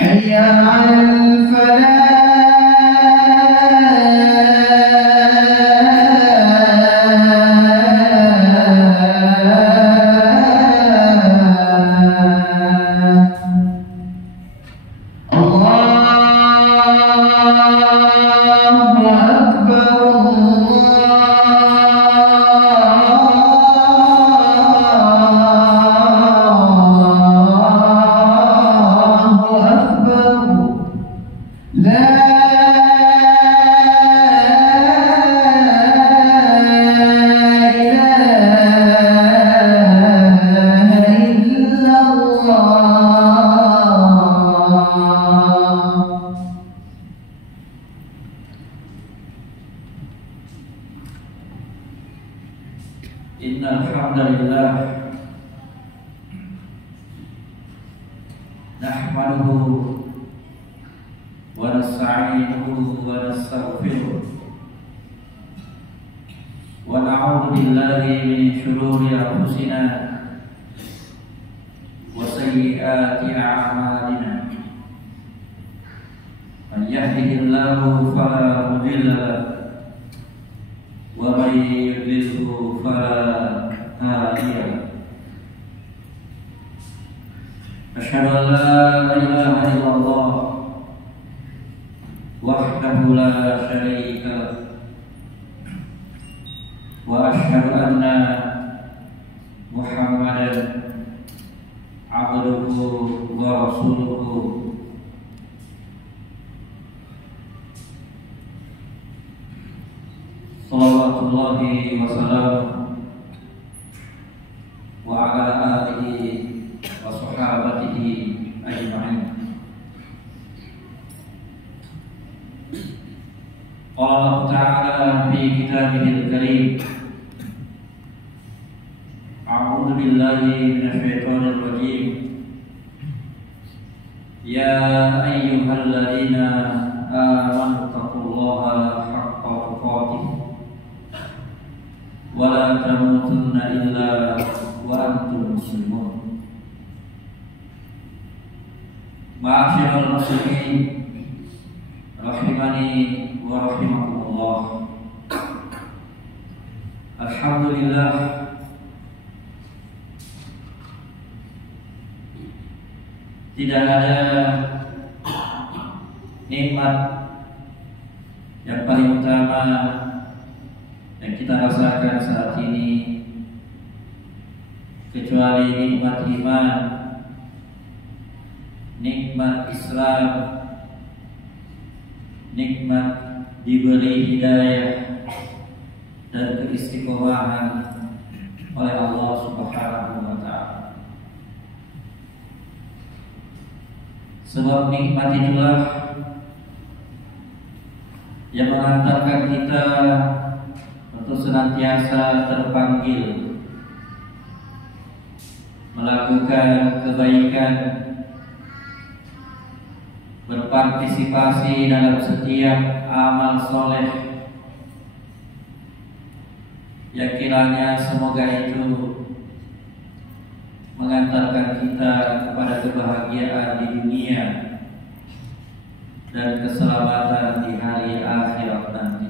حي على الفلاح Innal hamdalillah nahmaduhu wa nasta'inuhu wa nastaghfiruh wa na'udzu billahi min shururi anfusina wa sayyiati a'malina. Man yahdihillahu fala mudilla lahu wa man yudlilhu fala hadiya lahu. Asyhadu an la ilaha illallah wahdahu la syarika lahu wa asyhadu anna Muhammadan abduhu wa rasuluhu. Salawatullahi wa salam wa ala alihi wa sahabatihi ajma'in. Allah Ta'ala fi kitabihil karim, a'udzu billahi minasyaitonir rajim. Ya ayyuhalladzina amanu taqullaha haqqa tuqatih wa la tamutunna illa wa antum muslimun. Ma'asyiral muslimin rahimani wa rahimakumullah. Alhamdulillah, tidak ada nikmat yang paling utama yang kita rasakan saat ini kecuali nikmat iman, nikmat Islam, nikmat diberi hidayah dan keistiqomahan oleh Allah Subhanahu wa Ta'ala. Sebab nikmat itulah yang mengantarkan kita untuk senantiasa terpanggil melakukan kebaikan, berpartisipasi dalam setiap amal soleh yang kiranya semoga itu mengantarkan kita kepada kebahagiaan di dunia dan keselamatan di hari akhirat nanti.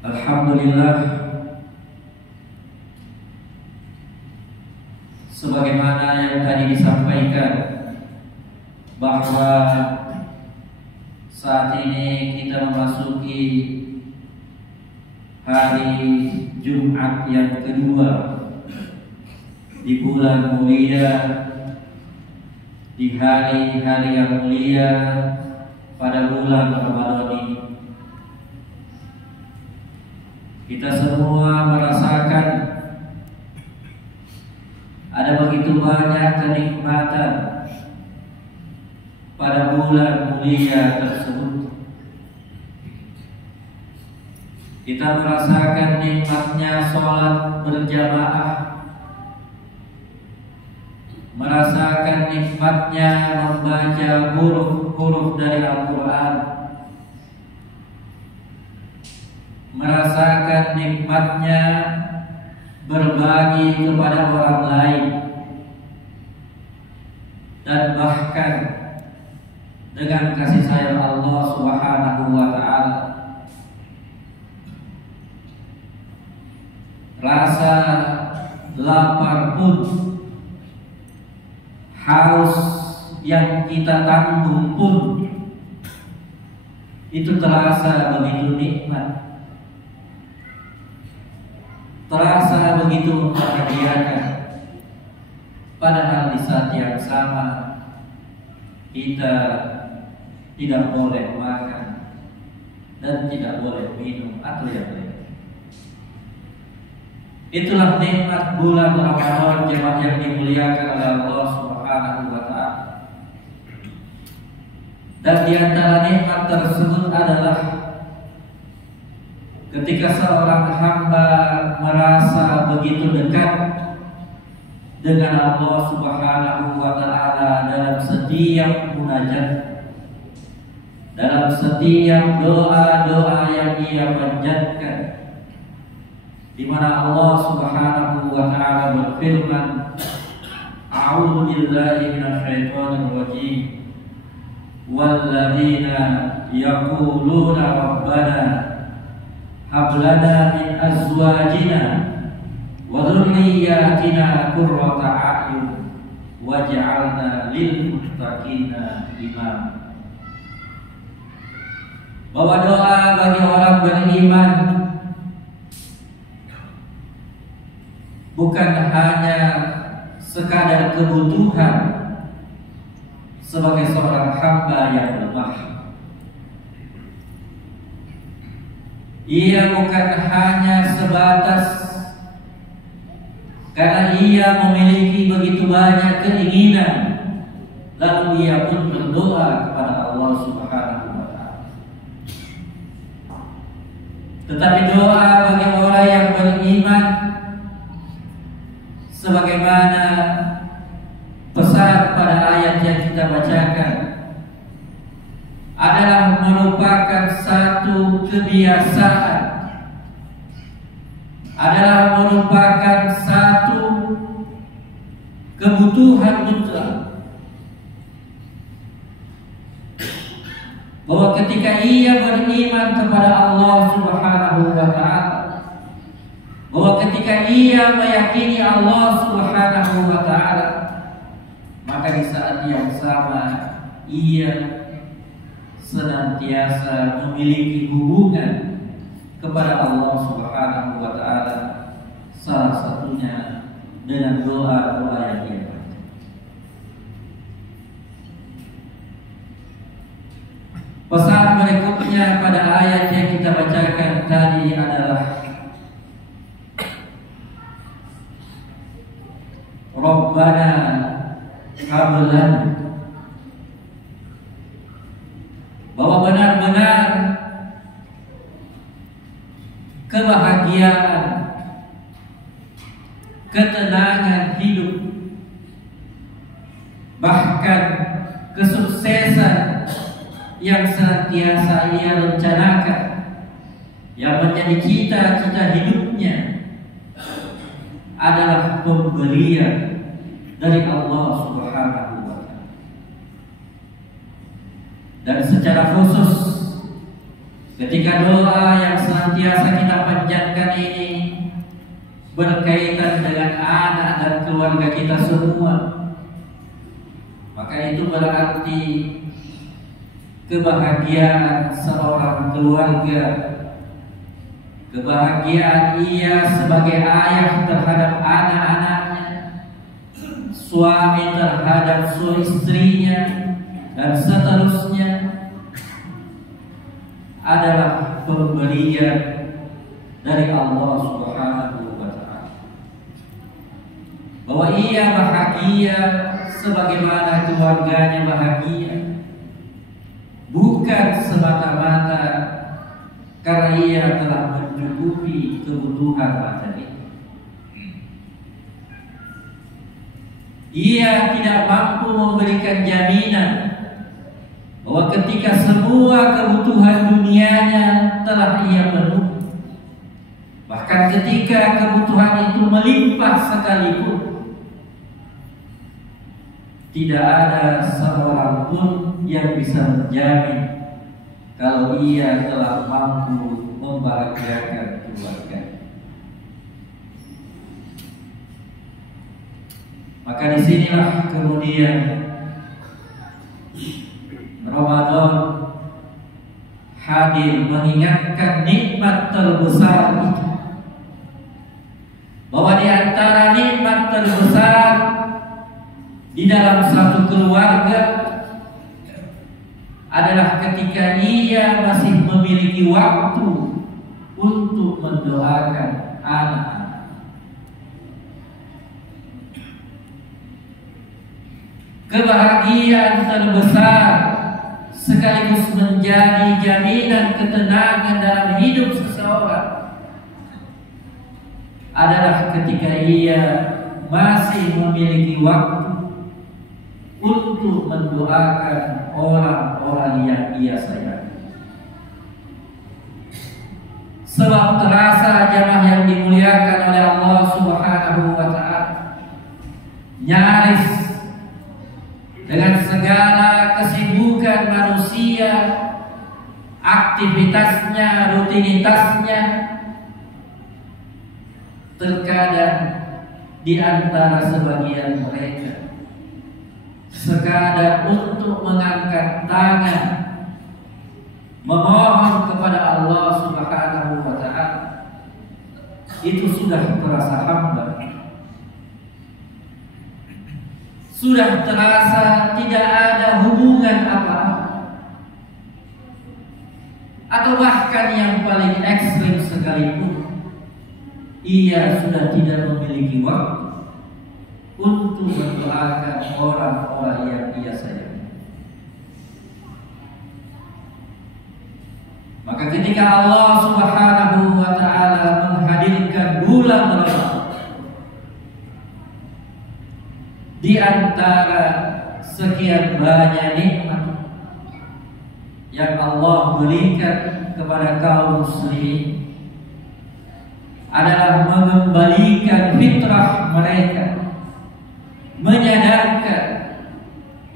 Alhamdulillah, sebagaimana yang tadi disampaikan bahwa saat ini kita memasuki hari Jumat yang kedua di bulan mulia, di hari-hari yang mulia pada bulan Ramadan ini. Kita semua merasakan ada begitu banyak kenikmatan pada bulan mulia tersebut. Kita merasakan nikmatnya sholat berjamaah, merasakan nikmatnya membaca huruf-huruf dari Al-Quran, merasakan nikmatnya berbagi kepada orang lain, dan bahkan dengan kasih sayang Allah Subhanahu wa taala, rasa lapar pun haus yang kita tanggung pun itu terasa begitu nikmat, terasa begitu membahagiakan. Padahal di saat yang sama kita tidak boleh makan dan tidak boleh minum atau yang lain. Itulah nikmat bulan Ramadan jemaah yang dimuliakan oleh Allah Subhanahu wa taala. Dan di antara nikmat tersebut adalah ketika seorang hamba merasa begitu dekat dengan Allah Subhanahu wa taala dalam setiap munajat, dalam setiap doa-doa yang ia panjatkan, di mana Allah Subhanahu wa taala berfirman, A'udzu billahi minasyaitonir rajim. Walladzina yaquluna rabbana hab lana min azwajina wa dhurriyyatina qurrata a'yun waj'alna lil muttaqina imama. Bahwa doa bagi orang beriman bukan hanya sekadar kebutuhan sebagai seorang hamba yang lemah. Ia bukan hanya sebatas karena ia memiliki begitu banyak keinginan, lalu ia pun berdoa kepada Allah Subhanahu wa taala. Tetapi doa bagi orang yang beriman, sebagaimana pesan pada ayat yang kita bacakan, adalah merupakan satu kebiasaan, adalah merupakan satu kebutuhan mutlak, bahwa ketika ia beriman kepada Allah Subhanahu wa taala, bahwa ketika ia meyakini Allah Subhanahu wa taala, maka di saat yang sama ia senantiasa memiliki hubungan kepada Allah Subhanahu wa taala, salah satunya dengan doa-doa yang dia baca. Pesan berikutnya pada ayat yang kita bacakan tadi adalah Rabbana hab lana, bahwa benar-benar kebahagiaan, ketenangan hidup, bahkan kesuksesan yang senantiasa ia rencanakan, yang menjadi cita-cita hidupnya, adalah pemberian dari Allah Subhanahu wa taala. Dan secara khusus ketika doa yang senantiasa kita panjatkan ini berkaitan dengan anak dan keluarga kita semua, maka itu berarti kebahagiaan seorang keluarga, kebahagiaan ia sebagai ayah terhadap anak-anaknya, suami terhadap istrinya, dan seterusnya, adalah pemberian dari Allah Subhanahu wa taala. Bahwa ia bahagia sebagaimana keluarganya bahagia, bukan semata-mata karena ia telah mencukupi kebutuhan materi. Ia tidak mampu memberikan jaminan bahwa ketika semua kebutuhan dunianya telah ia penuhi, bahkan ketika kebutuhan itu melimpah sekalipun, tidak ada seorang pun yang bisa menjamin kalau ia telah mampu membahagiakan keluarga. Maka disinilah kemudian Ramadan hadir mengingatkan nikmat terbesar itu, bahwa di antara nikmat terbesar di dalam satu keluarga adalah ketika ia masih memiliki waktu untuk mendoakan anak. Kebahagiaan terbesar sekaligus menjadi jaminan ketenangan dalam hidup seseorang adalah ketika ia masih memiliki waktu untuk mendoakan orang-orang yang ia sayang. Sebab terasa jamaah yang dimuliakan oleh Allah Subhanahu wa Ta'ala, nyaris dengan segala kesibukan manusia, aktivitasnya, rutinitasnya, terkadang di antara sebagian mereka sekadar untuk mengangkat tangan memohon kepada Allah Subhanahu wa Ta'ala itu sudah terasa hamba, sudah terasa tidak ada hubungan apa-apa, atau bahkan yang paling ekstrim sekalipun ia sudah tidak memiliki waktu untuk mendoakan orang-orang yang ia sayang. Maka ketika Allah Subhanahu wa Ta'ala menghadirkan bulan Ramadan di antara sekian banyak nikmat yang Allah berikan kepada kaum muslimin, adalah mengembalikan fitrah mereka, menyadarkan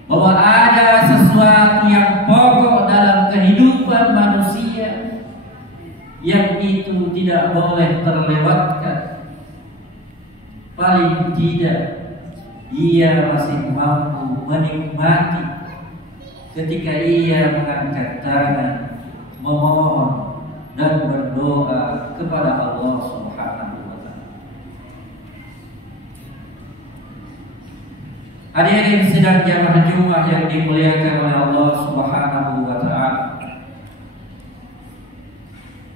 bahwa ada sesuatu yang pokok dalam kehidupan manusia yang itu tidak boleh terlewatkan. Paling tidak ia masih mampu menikmati ketika ia mengangkat tangan memohon dan berdoa kepada Allah Subhanahu wa Ta'ala. Hadirin sidang jamaah Jumat yang dimuliakan oleh Allah Subhanahu wa Ta'ala,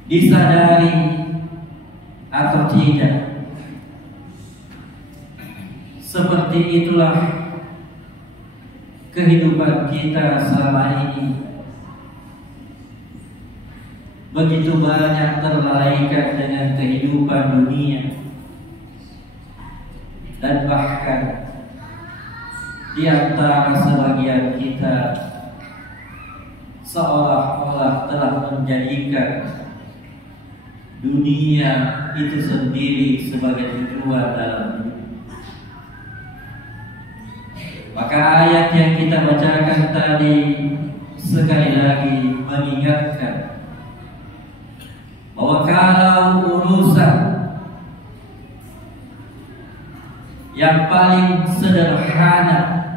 disadari atau tidak, seperti itulah kehidupan kita selama ini. Begitu banyak terlalaikan dengan kehidupan dunia, dan bahkan di antara sebagian kita seolah-olah telah menjadikan dunia itu sendiri sebagai tujuan dalam hidup. Maka ayat yang kita bacakan tadi sekali lagi mengingatkan bahwa kalau urusan yang paling sederhana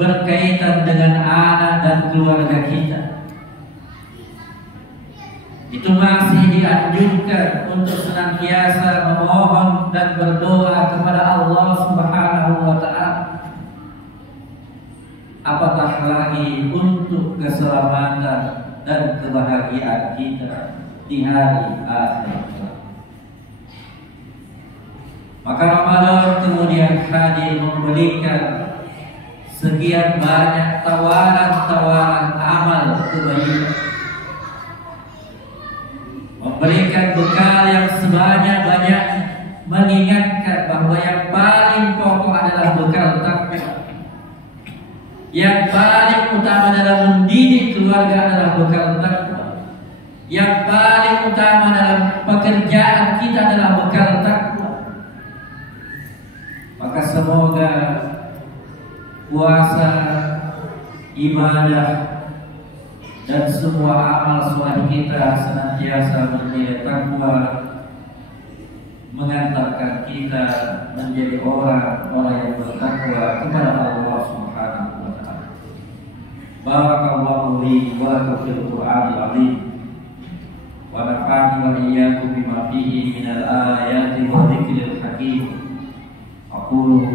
berkaitan dengan anak dan keluarga kita itu masih dianjurkan untuk senantiasa memohon dan berdoa kepada Allah Subhanahu wa Ta'ala, apatah lagi untuk keselamatan dan kebahagiaan kita di hari akhir. Maka Ramadan kemudian hadir memberikan sekian banyak tawaran-tawaran amal kebaikan, memberikan bekal yang sebanyak-banyak, mengingatkan bahwa yang paling pokok adalah bekal takwa, yang paling utama dalam mendidik keluarga adalah bekal takwa, yang paling utama dalam pekerjaan kita adalah bekal takwa. Maka semoga puasa, ibadah, dan semua amal soleh kita senantiasa bernilai takwa, mengantarkan kita menjadi orang-orang yang bertakwa kepada Allah Subhanahu wa taala. Barakallahu li wa lakum fil Qur'anil azim wa nafa'ani wa iyyakum bima fihi minal ayati wa dzikril hakim. Aqulu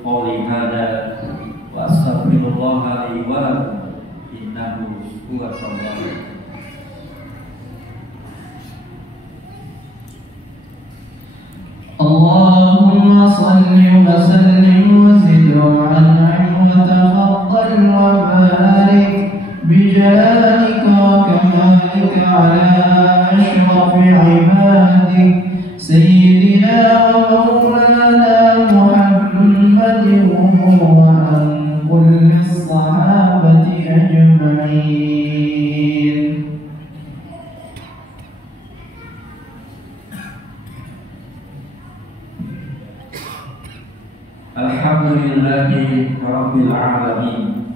qawli hadza wa astaghfirullah li wa lakum innahu huwas shawwabur. اللهم صل وسلم وزد وانعم وتفضل وبارك بجلالك وكمالك على اشرف عبادك سيدنا ومولانا محمد وعن كل الصحابه اجمعين. Alhamdulillahi Rabbil Alamin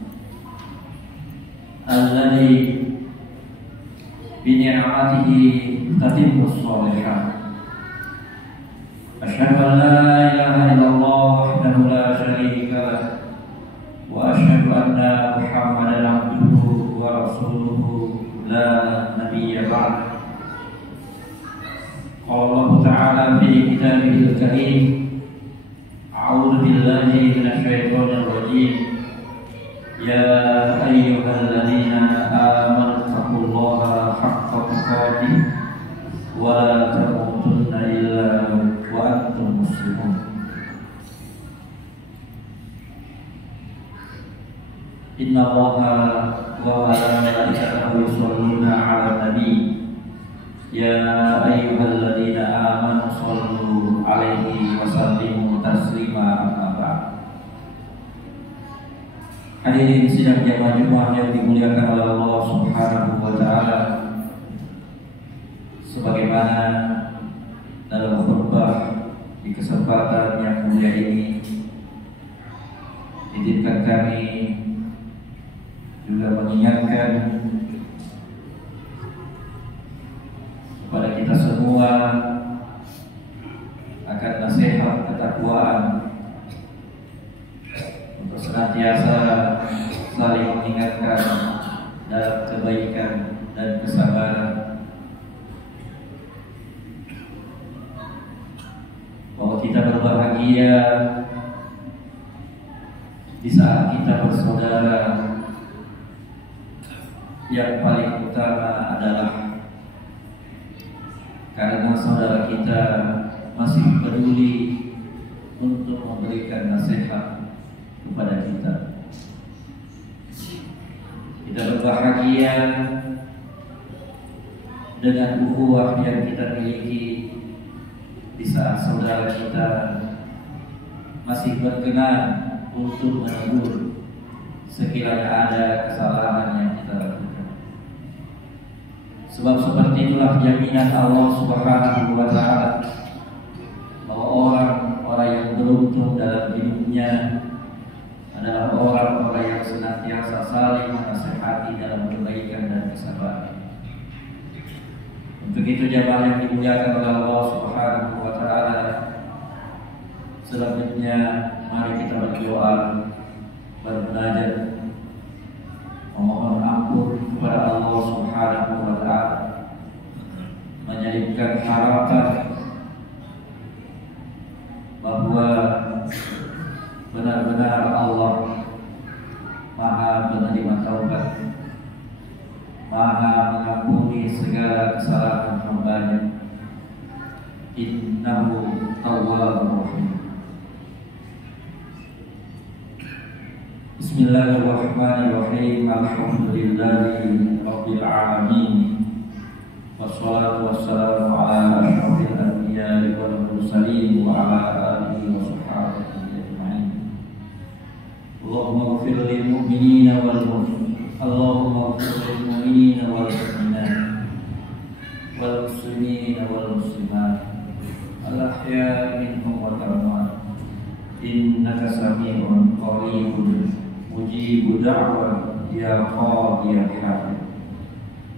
alladzi bi ni'matihi tatimmu shalihat. Asyhadu an la ilaha illallah wahdahu la syarika lah wa asyhadu anna Muhammadan abduhu wa rasuluhu la nabiyya ba'd. Qala Allah Ta'ala fi kitabihil karim, a'udzu billahi minasyaitonir rajim. Ya ayyuhalladzina amanu taqullaha haqqa tuqatih wa la tamutunna illa wa antum muslimun. Inna Allaha wa malaikatahu yusholluna 'alan nabi. Ya ayyuhalladzina amanu shallu 'alaihi wa sallimu taslima. Amma ba'd. Hadirin sidang jamaah Jumat yang dimuliakan oleh Allah Subhanahu wa taala, sebagaimana dalam khutbah di kesempatan yang mulia ini izinkan kami juga mengingatkan kepada kita semua akan nasihat ketakwaan untuk senantiasa saling mengingatkan dalam kebaikan dan kesabaran, bahwa kita berbahagia di saat kita bersaudara. Yang paling utama adalah karena saudara kita masih peduli untuk memberikan nasihat kepada kita. Kita berbahagia dengan ukhuwah yang kita miliki di saat saudara kita masih berkenan untuk menegur sekiranya ada kesalahan yang kita lakukan. Sebab seperti itulah jaminan Allah Subhanahu wa taala bahwa orang-orang yang beruntung dalam hidupnya adalah orang-orang yang senantiasa saling menasihati dalam kebaikan dan kesabaran. Untuk itu jamaah yang dimuliakan oleh Allah Subhanahu wa taala, selanjutnya mari kita berdoa, bermunajat, memohon ampun kepada Allah Subhanahu wa taala, menyelipkan harapan bahwa benar-benar Allah Maha penerima taubat, Maha mengampuni segala kesalahan hamba-Nya. Innahu tawwabur rahim. Bismillahirrahmanirrahim. Alhamdulillahi rabbil alamin. Wassalatu wassalamu ala asyrafil anbiya'i wal mursalin wa ala alihi wa sahbihi ajma'in. Allahumma ighfir lil mu'minina wal mu'minat. Allahumma ighfir lil mu'minina wal mu'minat wal muslimina wal muslimat al ahya'i minhum wal amwat. innaka sami'un qaribun mujibu da'wat ya qadiyal hajat.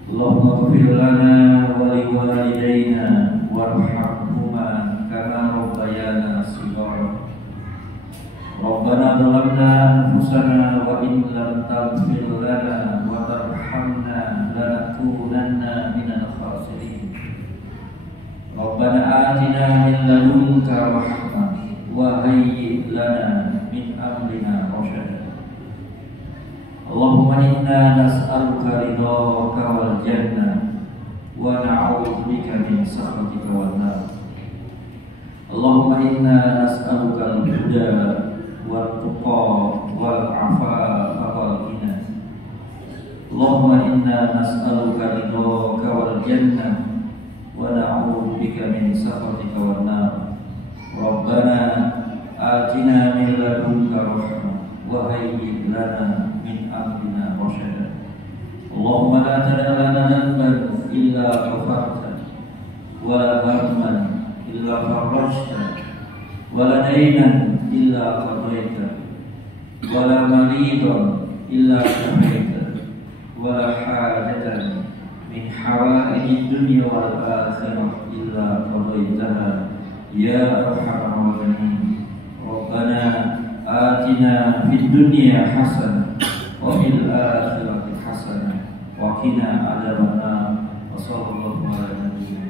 Allahumma ighfir lana wa liwalidayna warhamhuma kama rabbayana shighara. Rabbana zalamna anfusana wa in lam taghfir lana wa tarhamna lanakunanna minal khasirin. Rabbana atina min ladunka rahmah wa hayyi' lana min amrina rashada. Allahumma inna nas'aluka ridhaka wal jannah wa na'udzu bika min sakhatika wan nar. Allahumma inna nas'aluka al-huda wat tuqa wal afafa wal ghina. Allahumma inna nas'aluka ridhaka wal jannah wa na'udzu bika min sakhatika wan nar. Rabbana atina min ladunka rahmah wa hayyi' lana min amrina rashada. Allahumma la tada' lana dhanban illa ghafarta wa la hamman illa farajta wa la daynan illa qadayta wa la maridan illa shafaita wa la hajatan min hawaijid dunya wal akhirah illa qadaytaha ya arhamar rahimin. Rabbana atina fid dunya hasanah wa fil akhirati hasanah wa qina adzabannar. Wassallallahu ala nabiyyina